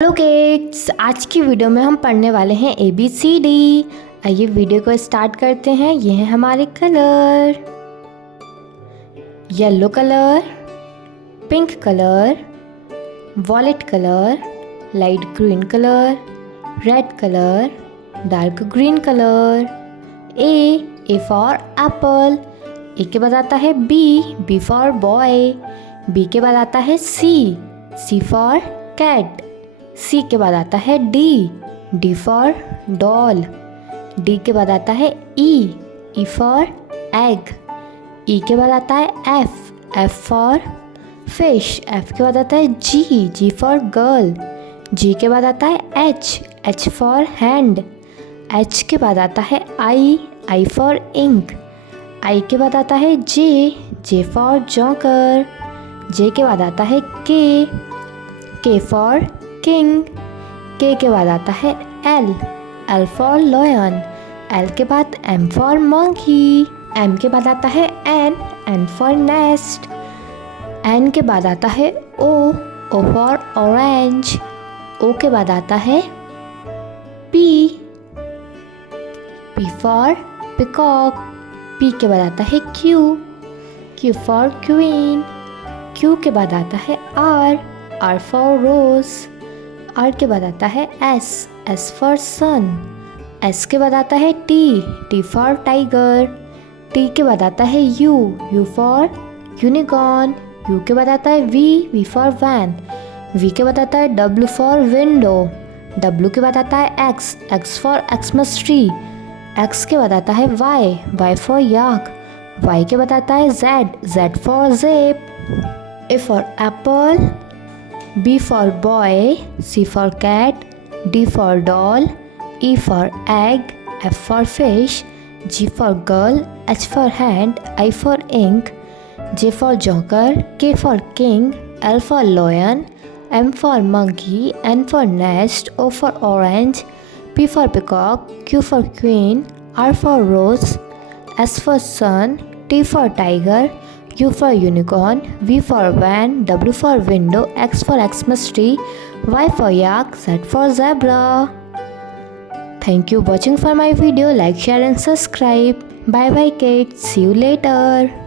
Hello kids, आज की video में हम पढ़ने वाले हैं ABCD। आइए वीडियो को स्टार्ट करते हैं। ये हैं हमारे colour. Yellow colour, pink colour, violet colour, light green colour, red colour, dark green colour. A for apple. A के बाद आता है बी फॉर बॉय। बी के बाद आता है सी फॉर कैट। सी के बाद आता है डी फॉर डॉल। डी के बाद आता है ई फॉर एग। ई के बाद आता है एफ फॉर फिश। एफ के बाद आता है जी फॉर गर्ल। जी के बाद आता है एच फॉर हैंड। एच के बाद आता है आई फॉर इंक। आई के बाद आता है जे फॉर जॉकर। जे के बाद आता है के फॉर किंग। के बाद आता है एल फॉर लॉयन। एल के बाद एम फॉर मंकी। एम के बाद आता है एन फॉर नेस्ट। एन के बाद आता है ओ फॉर ऑरेंज। ओ के बाद आता है पी फॉर पिकॉक। पी के बाद आता है क्यू फॉर क्वीन। क्यू के बाद आता है आर फॉर रोज। आर के बाद आता है एस फॉर सन। एस के बाद आता है टी फॉर टाइगर। टी के बाद आता है यू फॉर यूनिकॉर्न। यू के बाद आता है वी फॉर वैन। वी के बाद आता है डब्ल्यू फॉर विंडो। डब्ल्यू के बाद आता है x for Xmas tree. X के बाद आता है वाई फॉर याक। वाई के बाद आता है Z for zep. A for apple, B for boy, C for cat, D for doll, E for egg, F for fish, G for girl, H for hand, I for ink, J for joker, K for king, L for lion, M for monkey, N for nest, O for orange, P for peacock, Q for queen, R for rose, S for sun, T for tiger, U for unicorn, V for van, W for window, X for Xmas tree, Y for yak, Z for zebra. Thank you watching for my video. Like, share and subscribe. Bye bye kids. See you later.